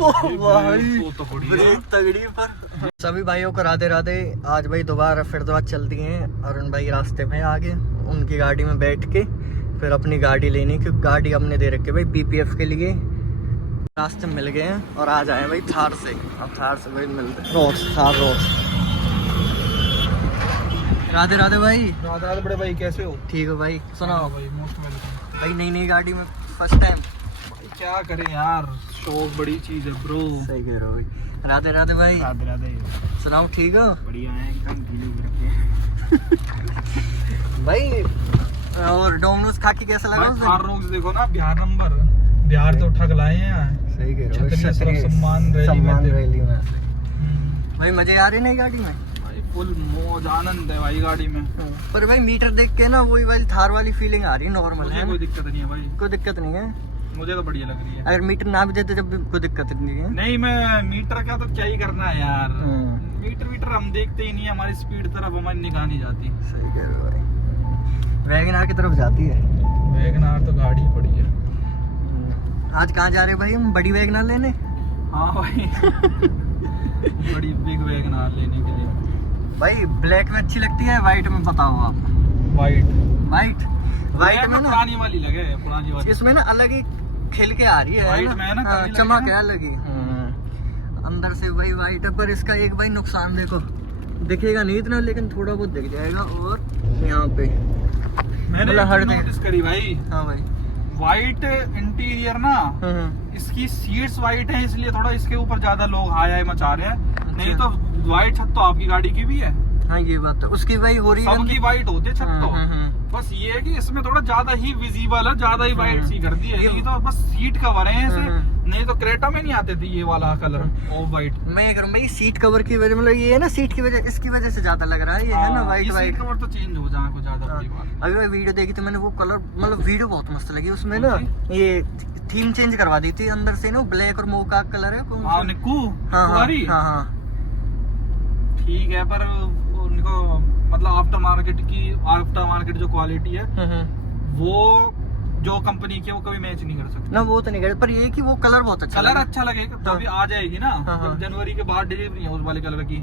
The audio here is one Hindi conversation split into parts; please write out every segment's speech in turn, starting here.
ब्रेक तगड़ी पर। सभी भाइयों को राधे राधे। आज भाई दोबारा चल दिए हैं अरुण भाई रास्ते में आगे, उनकी गाड़ी में बैठ के फिर अपनी गाड़ी लेनी, क्योंकि गाड़ी हमने दे रखी है भाई पीपीएफ के लिए। रास्ते में मिल गए हैं और आज आए भाई थार से। अब थार से भाई मिलते हैं थार रोड। राधे राधे भाई। राधे राधे बड़े भाई, कैसे हो? ठीक हो भाई? सुनाओ भाई, मोस्ट वेलकम भाई। नई गाड़ी में फर्स्ट टाइम। क्या करें यार, शौक बड़ी चीज है ब्रो। सही कह रहे हो भाई। राधे राधे भाई। राधे राधे। सुनाओ ठीक हो? बढ़िया है एकदम, ढीली करके भाई। और डोमिनोज खा के कैसा लगा? थार रोज देखो ना, बिहार नंबर, बिहार तो ठग लाए हैं। सही कह रहे हो। सम्मान रैली में भाई मजे आ रहे नई गाड़ी में भाई, फुल मौज आनंद है भाई गाड़ी में। पर भाई मीटर देख के ना वही वाली थार वाली फीलिंग आ रही है, नॉर्मल है। कोई दिक्कत नहीं है भाई, कोई दिक्कत नहीं है। मुझे तो बढ़िया लग रही है। अगर मीटर ना भी देते जब भी कोई दिक्कत नहीं है। नहीं, मैं मीटर का तो क्या ही करना है यार। मीटर हम देखते ही नहीं है, हमारी स्पीड तरफ हमारी निगाह नहीं जाती। सही कह रहे हो भाई। वैगनआर की तरफ जाती है। वैगनआर तो गाड़ी बड़ी है। आज कहाँ जा रहे भाई हम? बड़ी वैगनआर लेने। हाँ भाई बड़ी बिग वैगनआर लेने के लिए। भाई ब्लैक में अच्छी लगती है, व्हाइट में बताओ आप? व्हाइट में ना पुरानी वाली लगे, पुरानी वाली। इसमें ना अलग ही खिल के आ रही है ना, चमक है अलग ही। अंदर से भाई व्हाइट है, पर इसका एक भाई नुकसान देखो, दिखेगा नहीं इतना लेकिन थोड़ा बहुत दिख जाएगा। और यहाँ पे मैंने नोटिस करी भाई। हाँ भाई, व्हाइट इंटीरियर ना, इसकी सीट्स व्हाइट है इसलिए थोड़ा इसके ऊपर ज्यादा लोग हाय मचा रहे हैं। नहीं तो व्हाइट छत तो आपकी गाड़ी की भी है। हाँ ये बात है, उसकी भाई हो रही है, सबकी व्हाइट होते छत तो। बस ये है कि इसमें थोड़ा ज्यादा ही विजिबल है, ज्यादा ही व्हाइट सी कर दी है। ये तो बस सीट कवर है ऐसे, नहीं तो क्रेटा में नहीं आते थे ये वाला कलर ऑफ व्हाइट। मैं करूँ भाई सीट कवर की वजह, मतलब ये है ना सीट की वजह, इसकी वजह से ज्यादा लग रहा है ये है ना व्हाइट। सीट कवर तो चेंज हो जाए कुछ ज्यादा बड़ी बात। अभी मैं वीडियो देखी थी मैंने, वो कलर मतलब वीडियो बहुत मस्त लगी उसमें ना। ये थीम चेंज करवा दी थी अंदर से ना, ब्लैक और मोका कलर है। हाँ ठीक है, पर उनको मतलब आफ्टर मार्केट जो क्वालिटी है वो जो कंपनी की वो कभी मैच नहीं कर सकती ना। वो तो नहीं कर, पर ये कि वो कलर बहुत अच्छा, कलर अच्छा लगेगा तो अभी आ जाएगी ना। जब जनवरी के बाद डिलीवरी है उस वाले कलर की,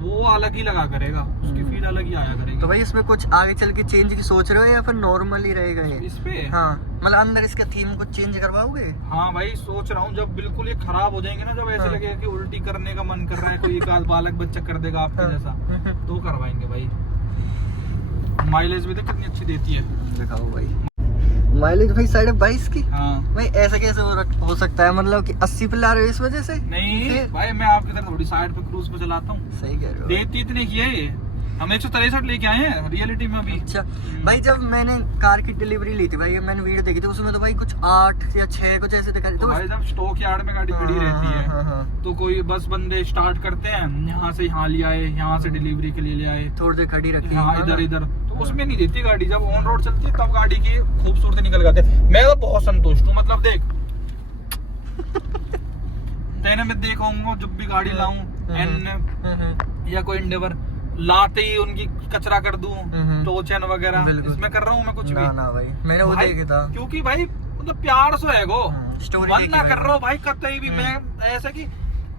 वो अलग ही लगा करेगा, उसकी फील अलग ही आया करेगी। तो भाई इसमें कुछ आगे चल के चेंज की सोच रहे हो या फिर नॉर्मल ही रहेगा ये इस पे? हाँ, मतलब अंदर इसका थीम कुछ चेंज करवाओगे? हाँ भाई, सोच रहा हूँ जब बिल्कुल ये खराब हो जाएंगे ना, जब ऐसे लगेगा कि उल्टी करने का मन कर रहा है, कोई एक आध बालक बच्चा कर देगा आपके जैसा, तो करवाएंगे भाई। माइलेज भी तो कितनी अच्छी देती है, दिखाओ भाई। माइलेज भाई 22.5 की। हाँ भाई ऐसा कैसे हो सकता है, मतलब कि 80 पे ला रहे हो इस वजह से? नहीं भाई, मैं आपकी तरह थोड़ी साइड पे क्रूज पे चलाता हूँ। सही कह रहे हो। देती इतने की है ये, हम 163 लेके आए हैं रियलिटी में अभी। अच्छा भाई, जब मैंने कार की डिलीवरी ली थी भाई, मैंने वीडियो देखी थी उसमें तो भाई कुछ 8 या 6 कुछ ऐसे दिखा रही थी। तो भाई जब स्टॉक यार्ड में गाड़ी खड़ी रहती है तो कोई बस बंदे स्टार्ट करते हैं, यहाँ से यहाँ ले आए, यहाँ से डिलीवरी के लिए ले आए, थोड़ी देर खड़ी रखी इधर, तो उसमें नहीं देती गाड़ी। जब ऑन रोड चलती है तब गाड़ी की खूबसूरती निकल जाती है। मैं तो बहुत संतुष्ट हूँ। मतलब देख तेने मैं देखूंगा जब भी गाड़ी लाऊं एन या कोई इंडेवर, लाते ही उनकी कचरा कर दूं, टोचन वगैरह, इसमें कर रहा हूँ मैं कुछ भी ना भाई, मैंने वो देखा था। क्योंकि भाई मतलब प्यार से है गो, मन ना कर रहा हूँ भाई कतई भी। मैं ऐसा कि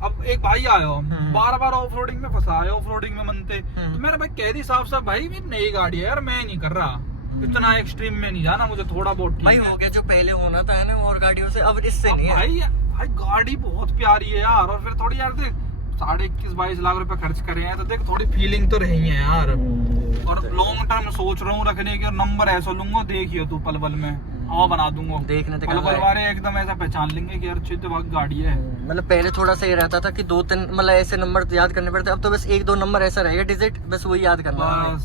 अब एक भाई आयो बार बार ऑफ रोडिंग में फंसा है, ऑफ रोडिंग में मनते, तो मेरा भाई कह दी साफ साफ, भाई मेरी नई गाड़ी है यार, मैं नहीं कर रहा इतना एक्सट्रीम में नहीं जाना, मुझे थोड़ा बहुत भाई हो गया जो पहले होना था ना और गाड़ियों से, अब इससे नहीं है भाई गाड़ी बहुत प्यारी है यार। और फिर थोड़ी यार देख 21-22 लाख रुपए खर्च करे हैं तो देख थोड़ी फीलिंग तो रही है यार। और लॉन्ग टर्म सोच रहा हूँ रखने के, और नंबर ऐसा लूंगा देखियो तू पलवल में हवा बना दूंगा, देखने पलवल वाले एकदम ऐसा पहचान लेंगे कि यार अच्छी गाड़ी है। मतलब पहले थोड़ा सा ये रहता था कि 2-3 मतलब ऐसे नंबर याद करने पड़ते, अब तो बस 1-2 नंबर ऐसा रहेगा डिजिट, बस वही याद करना है। बस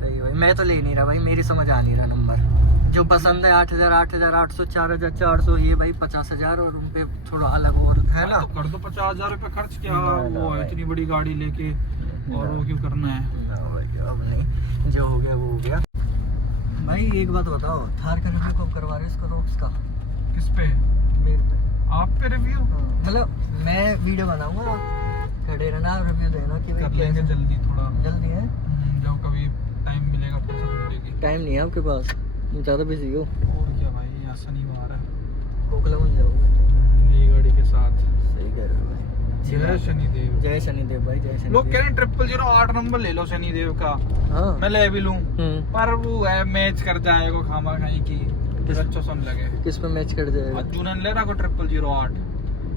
सही भाई, मैं तो ले नहीं रहा भाई, मेरी समझ आ नहीं रहा नंबर जो पसंद है। 8,000, 8,800, 4,400, ये भाई 50,000 और उन पे थोड़ा अलग और है ना। तो कर दो 50,000 रुपए खर्च, क्या वो है इतनी बड़ी गाड़ी लेके, और वो क्यों करना है भाई। अब नहीं, जो हो गया वो हो गया भाई। एक बात बताओ, थार का रिव्यू कब करवा रहे हो इसका, रोक्स का? किस पे? मेरे पे। आप पे रिव्यू? मतलब मैं वीडियो बनाऊंगा, खड़े रहना, रिव्यू देना कि कर लेंगे जल्दी, थोड़ा जल्दी है जब कभी टाइम मिलेगा, फुर्सत मिलेगी। टाइम नहीं है आपके पास, ज़्यादा बिजी हो? और क्या भाई, यहाँ शनिवार है, कोकला बन जाओगे। साथ। सही कह रहे हो भाई। जय शनिदेव। जय शनिदेव भाई, जय शनिदेव। लोग कह रहे हैं 008 नंबर ले लो शनिदेव का, हाँ मैं ले भी लूं, पर वो है मैच कर जाएगा खामा खाई की, अच्छा सुन लगे। किस पे मैच कर जाएगा? अर्जुन ले रहा को 008,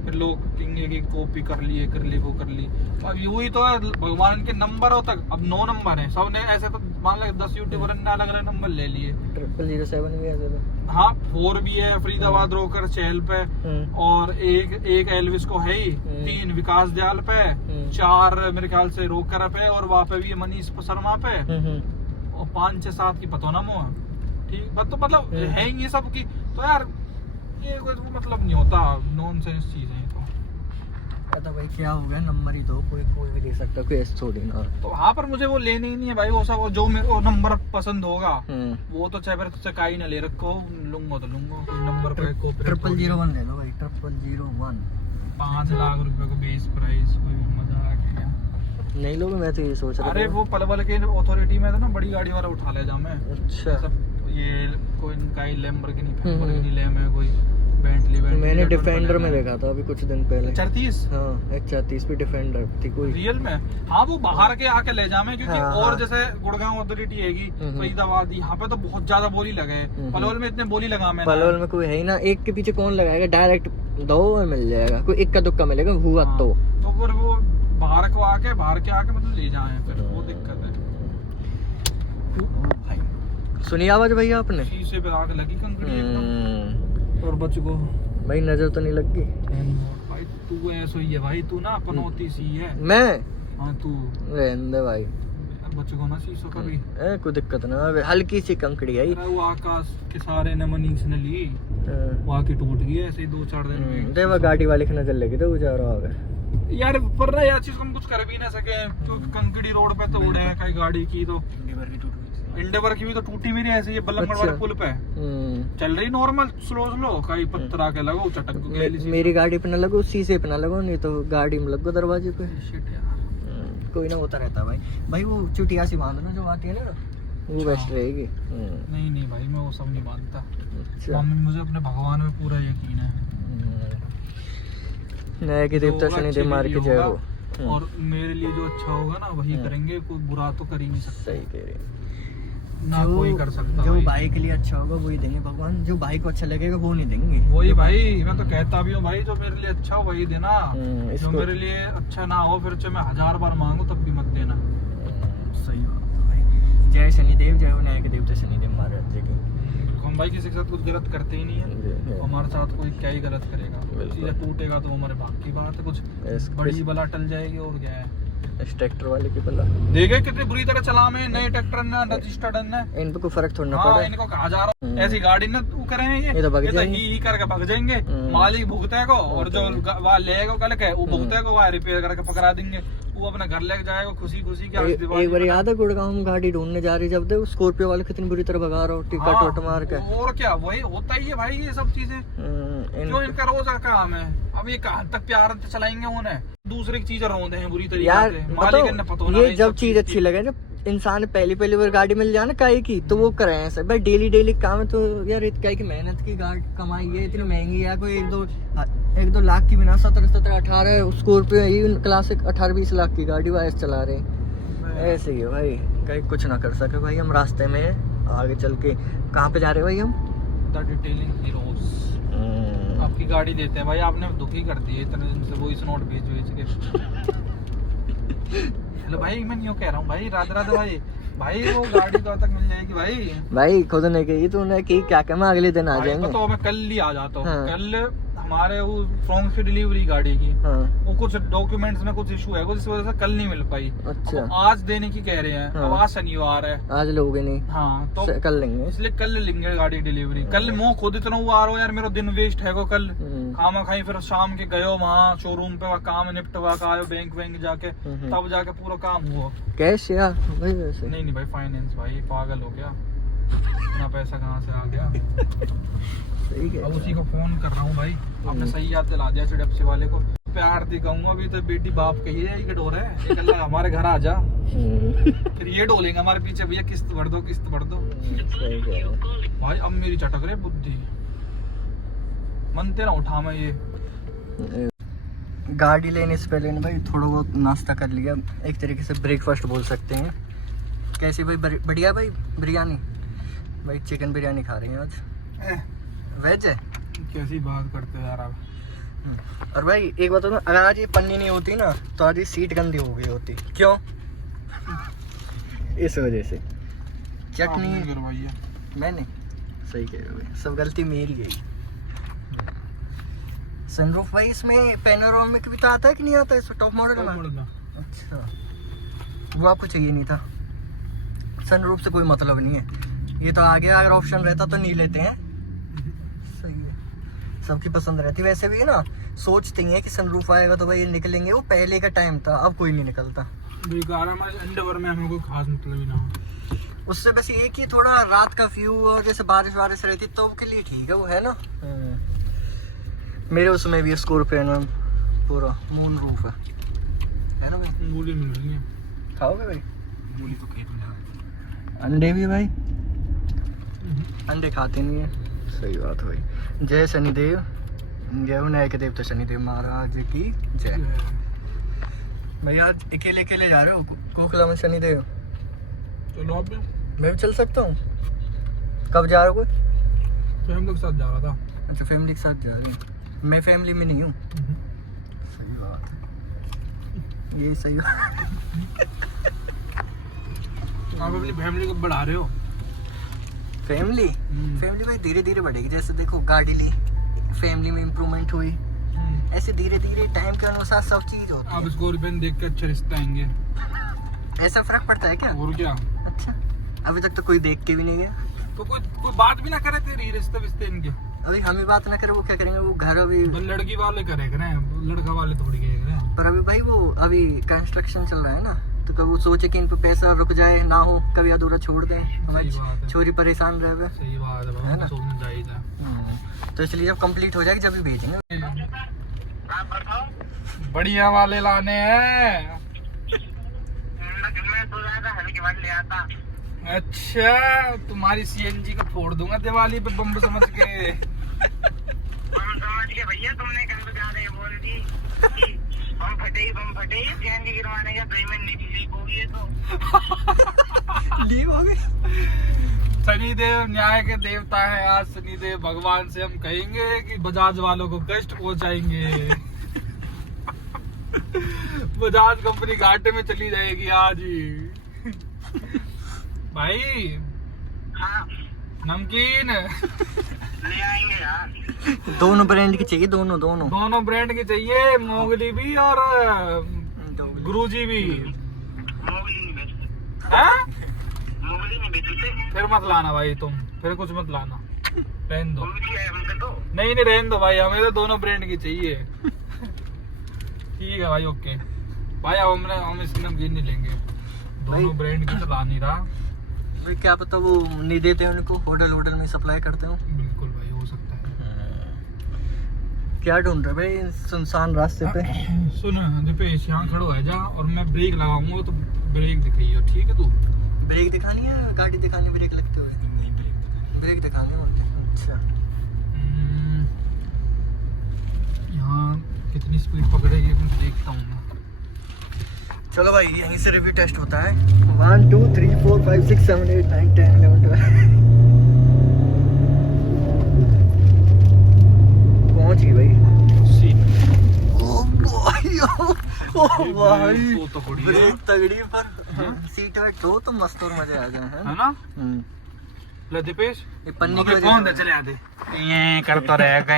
फिर लोग कहेंगे कि कॉपी कर ली वो कर ली। अब यूं ही तो है, भगवान के नंबरों तक अब 9 नंबर हैं सबने, ऐसे तो मान लो 10 यूट्यूबर ने अलग अलग नंबर ले लिए। 007 भी है तो। हाँ 4 भी है, फरीदाबाद रोकर चहल पे, और एक एलविस को है ही, 3 विकास दयाल पे, 4 मेरे ख्याल से रोकर पे, और वहाँ पे भी है मनीष शर्मा पे, और 5 6 7 की पता ना मुँह। ठीक तो मतलब है ही ये सब की, तो यार ये कोई मतलब नहीं होता, नॉनसेंस चीज है तो। तो भाई क्या हो गया, नंबर ही तो कोई भी ले सकता, कोई ऐसा थोड़ी ना। तो हाँ पर मुझे वो लेनी ही नहीं है भाई, वो सब जो मेरे को नंबर पसंद होगा वो तो चाहे तुझसे का ही ना ले रखो, लूंगा तो लूंगा कोई नंबर पे। 0001 ले लो भाई, 0001। 5 लाख रुपए को बेस प्राइस, कोई मजा आ गया। नहीं लोगे, मैं तो ये सोच रहा था। अरे वो पलवल के अथॉरिटी में था ना, बड़ी गाड़ी वाला उठा ले जा मैं। अच्छा ये कोई काई लैम्बोर्गिनी लैम है, कोई बेंटली मैंने डिफेंडर में देखा था अभी कुछ दिन पहले। 34 हाँ 134 पे डिफेंडर थी कोई रियल में। हाँ वो बाहर के आके ले जामे, क्योंकि हाँ, और हाँ। जैसे गुड़गांव अथॉरिटी हैगी, फरीदाबाद, यहाँ पे तो बहुत ज्यादा बोली लगे। पलवल में इतने बोली लगा मैं, पलवल में कोई है ही ना, एक के पीछे कौन लगाएगा, डायरेक्ट दो और मिल जाएगा, कोई इक्का दुक्का मिलेगा हुआ। हाँ, तो फिर वो बाहर के आके मतलब ले जाए, फिर वो दिक्कत है। सुनी आवाज भैया आपने? शीशे पे आग लगी कंकड़ी एकदम। और बच को भाई नजर तो नहीं लग गई भाई, तू ऐसा ही है भाई, तू ना पनौती सी है। मैं? हाँ तू रहने दे भाई, बच को ना शीशो कभी। कोई दिक्कत ना, हल्की सी कंकड़ी है। अरे वो आकाश के सारे ने मनीष ने ली, वो आके टूट गई ऐसे ही 2-4 दिन में। देवा गाड़ी वाले की नजर लगी तो जा रहा होगा यार, पर ना यार चीज हम कुछ कर भी ना सके, क्योंकि कंकड़ी रोड पे तो उड़े है कई गाड़ी की, तो इंडेवर की भी तो टूटी मेरी ऐसे, ये बल्लमगढ़ वाले पुल पे चल रही नॉर्मल स्लो कई पत्थर आके लगो चटक गई। मेरी गाड़ी पे ना लगो, शीशे पे ना लगो, नहीं तो गाड़ी में लगो दरवाजे पे। शिट यार, कोई ना होता रहता भाई। भाई वो चुटिया सी बांध लो जो आती है ना, वो बेस्ट रहेगी। नहीं भाई मैं वो सब नहीं मानता। अच्छा। मुझे अपने भगवान में पूरा यकीन है। नया की देवता शनिदेव मार के जय हो। और मेरे लिए जो अच्छा होगा ना वही करेंगे, कोई बुरा तो कर ही नहीं सकता। सही कह रहे ना कोई कर सकता। जो भाई के लिए अच्छा होगा वही देंगे भगवान, जो भाई को अच्छा लगेगा वो नहीं देंगे। वही भाई मैं तो कहता भी हूँ भाई, जो मेरे लिए अच्छा हो वही देना, जो मेरे लिए अच्छा ना हो फिर चाहे मैं 1000 बार मांगू तब भी मत देना। सही बात है भाई। जय शनिदेव, जय हो नया के देवता शनिदेव महाराज जी की। हम भाई किसी के साथ कुछ गलत करते ही नहीं है, हमारे साथ कोई क्या ही गलत करेगा। चीजें टूटेगा तो हमारे भाग की बात है, कुछ बड़ी बला टल जाएगी और क्या है। इस ट्रैक्टर वाले की बला देखे कितनी बुरी तरह चला में, नए ट्रैक्टर ने रजिस्टर्ड ने, इन पे कोई फर्क थोड़ा ना हाँ, पड़ा। इनको कहा जा रहा है ऐसी गाड़ी ना तू करे ये तो भाग जाएंगे। ही करके भाग जाएंगे। मालिक भुगते को, और जो वहाँ लेगा कल के वो भुगते को, वहाँ रिपेयर करके पकड़ा देंगे, वो अपने घर लेके जाएगा खुशी खुशी के। एक बार याद है गुड़गांव में गाड़ी ढूंढने जा रही, जब देखो स्कॉर्पियो वाले कितनी बुरी तरह भगा रहा हो, टिकट वट मार के। और क्या, वही होता ही है भाई ये सब चीजें, जो इनका रोज का काम है। अब ये कहाँ तक प्यार से चलाएंगे उन्हें, दूसरी चीजें रोंदे हैं बुरी तरीके से। ये जब चीज अच्छी लगे, जब इंसान पहली बार गाड़ी मिल जाए ना काहे की, तो वो करे ऐसे भाई। डेली काम है तो यार काहे की मेहनत की गाड़ी कमाई है, इतनी महंगी है। कोई 1-2 लाख की बिना 17-18 स्कॉर्पियो ही क्लासिक 18-20 लाख की गाड़ी वाइस चला रहे हैं। ऐसे ही है भाई, कहीं कुछ ना कर सके भाई। हम रास्ते में आगे चल के कहाँ पे जा रहे हैं भाई हम? द डिटेलिंग हीरोज आपकी गाड़ी देते हैं भाई, आपने दुखी कर दिए इतने दिन से वॉइस नोट भेज के। हेलो भाई, मैं यूँ कह रहा हूँ भाई, राधे भाई वो गाड़ी कब तक मिल जाएगी भाई खुद ने कही तूने की क्या मैं अगले दिन आ जाएंगे। तो मैं कल ही आ जाता हूँ। कल हमारे वो फ्रॉन्ग की डिलीवरी गाड़ी की, वो कुछ डॉक्यूमेंट्स में कुछ इशू है, जिस वजह से कल नहीं मिल पाई। अच्छा। आज देने की कह रहे हैं। अब आज शनिवार है, आज लोगे नहीं। हाँ तो कल लेंगे, इसलिए कल लेंगे गाड़ी डिलीवरी। कल मैं खुद इतना वो आ रहा हूँ यार, मेरा दिन वेस्ट है। कल खामा खाई, फिर शाम के गयो वहाँ शोरूम पे, वहाँ काम निपटवा का आयो, बैंक जाके, तब जाके पूरा काम हुआ। कैश या भाई? वैसे नहीं भाई, फाइनेंस भाई, पागल हो गया, इतना पैसा कहाँ से आ गया। अब उसी को फोन कर रहा हूँ भाई, आपने सही याद दिला दिया चिड़पसी वाले को। प्यार दिखाऊंगा अभी तो बेटी बाप कही है, ये डोर है कल हमारे घर आ जा, फिर ये डोलेंगे हमारे पीछे, भैया किस्त भर दो भाई। अब मेरी चटक रहे बुद्धि, मनते ना उठा मैं ये गाड़ी लेने से पहले ना भाई थोड़ा बहुत नाश्ता कर लिया, एक तरीके से ब्रेकफास्ट बोल सकते हैं। कैसी भाई? बढ़िया भाई। बिरयानी भाई, चिकन बिरयानी खा रहे हैं आज। वेज है? कैसी बात करते हो यार आप। और भाई एक बात ना, अगर आज ये पन्नी नहीं होती ना तो आज ये सीट गंदी हो गई होती। क्यों? इस वजह से। चटनी करवाइए मैंने, सही कह रहे हो भाई, सब गलती मेरी है। सनरूफ भाई इसमें पैनोरामिक भी तो आता है कि नहीं आता है? इसमें टॉप मॉडल में। अच्छा, वो आपको चाहिए नहीं था। सनरूफ से कोई मतलब नहीं है, ये तो आगे अगर ऑप्शन रहता तो नहीं लेते हैं। सही है, सबकी पसंद रहती। वैसे भी है ना, सोचते हैं कि सनरूफ आएगा तो भाई निकलेंगे, वो पहले का टाइम था, अब कोई नहीं निकलता। अंडरवर में हमें कोई खास मतलब ही ना हो उससे। बस ये कि थोड़ा रात का व्यू और जैसे बारिश वारिश रहती तो के लिए ठीक है, वो है ना। मेरे उसमें भी स्कॉर्पियो में पूरा मून रूफ है ना भाई। मूली मिल रही है, खाओगे भाई? मूली तो खेत में है। अंडे भी भाई? अंडे खाते नहीं है। सही बात है भाई। जय शनिदेव, जय विनायक देवता शनिदेव महाराज की जय। भाई आज अकेले अकेले जा रहे हो कोकला में शनिदेव? चलो आप भी। मैं भी चल सकता हूँ। कब जा रहे हो? कोई फैमिली के साथ जा रहा था। अच्छा, फैमिली के साथ जा रही हूँ। मैं फैमिली में नहीं हूँ। सही बात है, ये सही बात। आप अपनी फैमिली को बढ़ा रहे हो। फैमिली भाई धीरे धीरे बढ़ेगी। जैसे देखो गाड़ी ली, फैमिली में इम्प्रूवमेंट हुई, ऐसे धीरे धीरे टाइम के अनुसार सब चीज होती है। आप स्कॉर्पियन देख के अच्छे रिश्ते आएंगे। ऐसा फर्क पड़ता है क्या? और क्या। अच्छा, अभी तक तो कोई देख के भी नहीं गया। तो कोई बात भी ना करे तेरी रिश्ते विश्ते इनके। अभी हम ही बात ना करें, वो क्या करेंगे? वो घर अभी लड़की वाले करे करें, लड़का वाले थोड़ी करें। पर अभी भाई वो अभी कंस्ट्रक्शन चल रहा है ना, तो कभी वो सोचे कि इन पे पैसा रुक जाए ना हो, कभी अधूरा छोड़ दें, हमारी छोरी परेशान रहे। सही बात है ना, सोचना चाहिए था। तो इसलिए जब कंप्लीट हो जाएगी जब भी भेजेंगे। बढ़िया वाले लाने हैं। अच्छा, तुम्हारी सीएनजी को फोड़ दूंगा दिवाली पे बम समझ के। भैया तुमने कल ज्यादा बोल दी कि बम फटे सीएनजी गिरवाने का पेमेंट नहीं लीक होगी तो लीक हो गई। शनिदेव न्याय के देवता है। आज शनिदेव भगवान से हम कहेंगे कि बजाज वालों को कष्ट पहुंचाएंगे। बजाज कंपनी घाटे में चली जाएगी आज ही। भाई हाँ नमकीन ले आएंगे यार। दोनों ब्रांड की चाहिए, दोनों ब्रांड की चाहिए। मोगली भी और गुरुजी भी। मोगली नहीं बेचते। हाँ? मोगली नहीं बेचते। फिर मत लाना भाई, तुम फिर कुछ मत लाना, रहने दो। मोगली है हमसे तो। नहीं रहने दो भाई, हमें तो दोनों ब्रांड की चाहिए। ठीक है भाई, ओके भाई। अब हम इसकी नमकीन नहीं लेंगे, दोनों ब्रांड की तो ला नहीं रहा। क्या पता वो नहीं देते उनको, होटल में सप्लाई करते हो। बिल्कुल भाई, हो सकता है। क्या ढूंढ रहे भाई सुनसान रास्ते पे? सुन दीपेश, यहाँ खड़ो है जा, और मैं ब्रेक लगाऊंगा तो ब्रेक दिखाइए, ठीक है? तू ब्रेक दिखानी है, गाड़ी दिखानी ब्रेक लगते हुए? नहीं, ब्रेक दिखानी है। अच्छा, यहाँ कितनी स्पीड पकड़ेगी मैं देखता हूँ। चलो भाई यहीं से रिव्यू टेस्ट होता है। 1 2 3 4 5 6 7 8 9 10 11 12 पहुंच गई भाई। ओ भाई तो ब्रेक तगड़ी, पर सीट वेट तो मस्त और मजे आ जाए, है ना? ले दीपेश, ये पन्नी की वजह कौन से चले आते ये करता रहेगा।